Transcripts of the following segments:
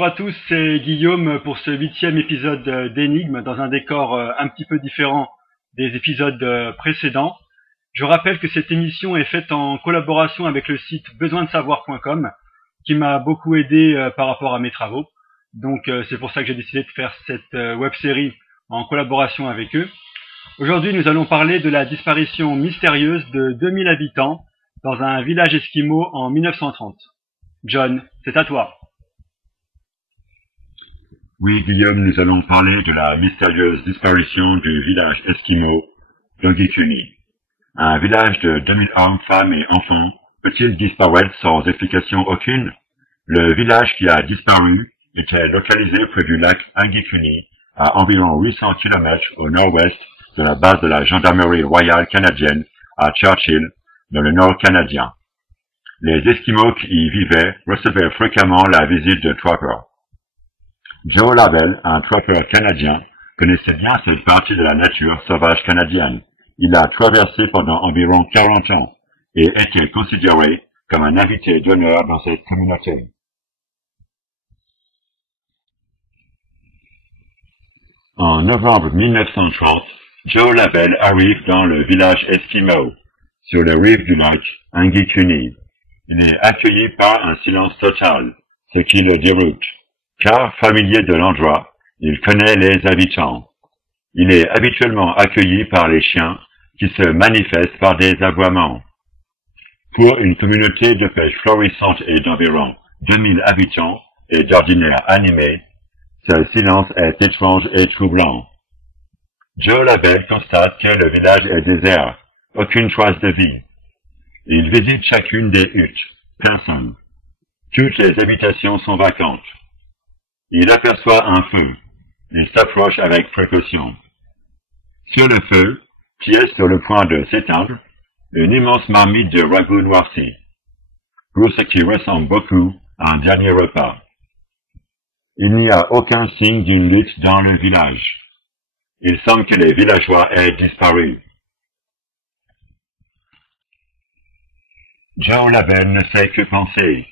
Bonjour à tous, c'est Guillaume pour ce 8e épisode d'Énigmes dans un décor un petit peu différent des épisodes précédents. Je rappelle que cette émission est faite en collaboration avec le site besoindesavoir.com qui m'a beaucoup aidé par rapport à mes travaux. Donc c'est pour ça que j'ai décidé de faire cette web-série en collaboration avec eux. Aujourd'hui, nous allons parler de la disparition mystérieuse de 2000 habitants dans un village esquimau en 1930. John, c'est à toi. Oui, Guillaume, nous allons parler de la mystérieuse disparition du village esquimau d'Ongikuni. Un village de 2000 hommes, femmes et enfants peut-il disparaître sans explication aucune? Le village qui a disparu était localisé près du lac Ingikuni, à environ 800 km au nord-ouest de la base de la gendarmerie royale canadienne à Churchill, dans le nord canadien. Les Esquimaux qui y vivaient recevaient fréquemment la visite de trappers. Joe Labelle, un trapper canadien, connaissait bien cette partie de la nature sauvage canadienne. Il a traversé pendant environ 40 ans et était considéré comme un invité d'honneur dans cette communauté. En novembre 1930, Joe Labelle arrive dans le village esquimau, sur les rives du lac Ingikuni. Il est accueilli par un silence total, ce qui le déroute. Car, familier de l'endroit, il connaît les habitants. Il est habituellement accueilli par les chiens qui se manifestent par des aboiements. Pour une communauté de pêche florissante et d'environ 2000 habitants et d'ordinaire animés, ce silence est étrange et troublant. Joe Labelle constate que le village est désert, aucune trace de vie. Il visite chacune des huttes. Personne. Toutes les habitations sont vacantes. Il aperçoit un feu. Il s'approche avec précaution. Sur le feu, qui est sur le point de s'éteindre, une immense marmite de ragoût noirci, pour ce qui ressemble beaucoup à un dernier repas. Il n'y a aucun signe d'une lutte dans le village. Il semble que les villageois aient disparu. Joe Labelle ne sait que penser.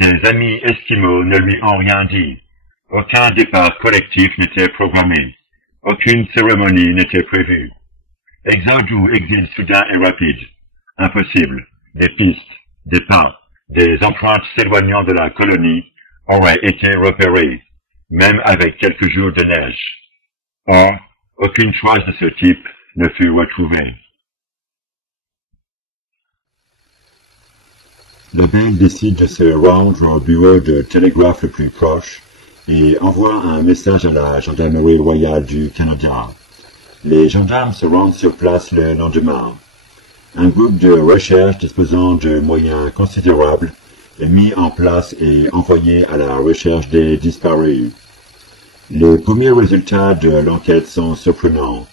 Ses amis esquimaux ne lui ont rien dit. Aucun départ collectif n'était programmé. Aucune cérémonie n'était prévue. Exode ou exil soudain et rapide. Impossible. Des pistes, des pas, des empreintes s'éloignant de la colonie auraient été repérées, même avec quelques jours de neige. Or, aucune trace de ce type ne fut retrouvée. Labelle décide de se rendre au bureau de télégraphe le plus proche et envoie un message à la gendarmerie royale du Canada. Les gendarmes se rendent sur place le lendemain. Un groupe de recherche disposant de moyens considérables est mis en place et envoyé à la recherche des disparus. Les premiers résultats de l'enquête sont surprenants.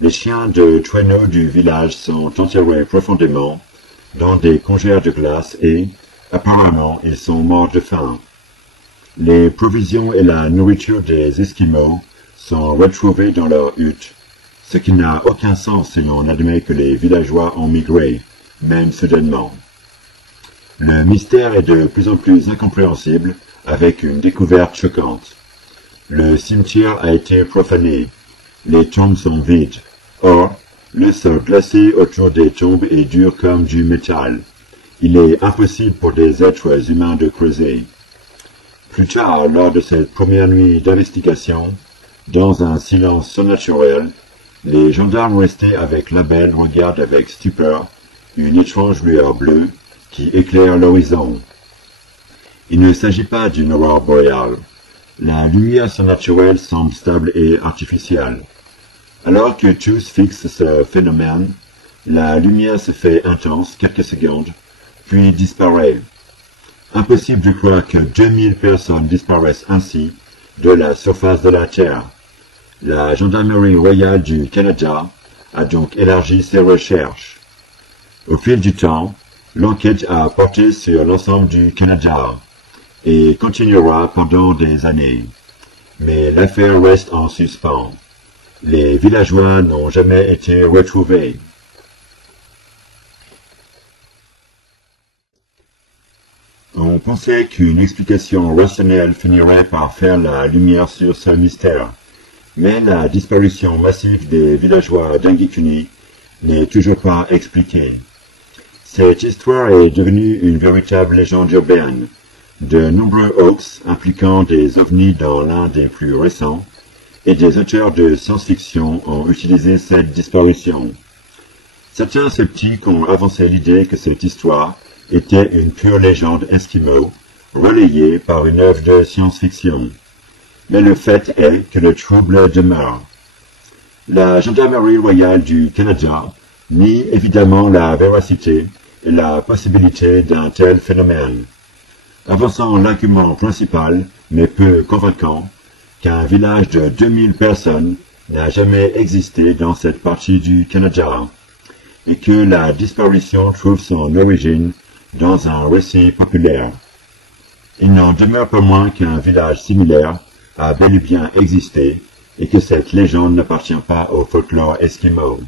Les chiens de traîneau du village sont enterrés profondément dans des congères de glace et, apparemment, ils sont morts de faim. Les provisions et la nourriture des Esquimaux sont retrouvées dans leur hutte, ce qui n'a aucun sens si l'on admet que les villageois ont migré, même soudainement. Le mystère est de plus en plus incompréhensible avec une découverte choquante. Le cimetière a été profané. Les tombes sont vides. Or, le sol glacé autour des tombes est dur comme du métal. Il est impossible pour des êtres humains de creuser. Plus tard, lors de cette première nuit d'investigation, dans un silence surnaturel, les gendarmes restés avec Labelle regardent avec stupeur une étrange lueur bleue qui éclaire l'horizon. Il ne s'agit pas d'une aurore boréale. La lumière surnaturelle semble stable et artificielle. Alors que tous fixent ce phénomène, la lumière se fait intense quelques secondes, puis disparaît. Impossible de croire que 2000 personnes disparaissent ainsi de la surface de la Terre. La gendarmerie royale du Canada a donc élargi ses recherches. Au fil du temps, l'enquête a porté sur l'ensemble du Canada et continuera pendant des années. Mais l'affaire reste en suspens. Les villageois n'ont jamais été retrouvés. On pensait qu'une explication rationnelle finirait par faire la lumière sur ce mystère, mais la disparition massive des villageois d'Angikuni n'est toujours pas expliquée. Cette histoire est devenue une véritable légende urbaine. De nombreux hoax impliquant des ovnis dans l'un des plus récents, et des auteurs de science-fiction ont utilisé cette disparition. Certains sceptiques ont avancé l'idée que cette histoire était une pure légende esquimau, relayée par une œuvre de science-fiction. Mais le fait est que le trouble demeure. La Gendarmerie royale du Canada nie évidemment la véracité et la possibilité d'un tel phénomène, avançant l'argument principal, mais peu convaincant, qu'un village de 2000 personnes n'a jamais existé dans cette partie du Canada, et que la disparition trouve son origine dans un récit populaire. Il n'en demeure pas moins qu'un village similaire a bel et bien existé, et que cette légende n'appartient pas au folklore esquimau.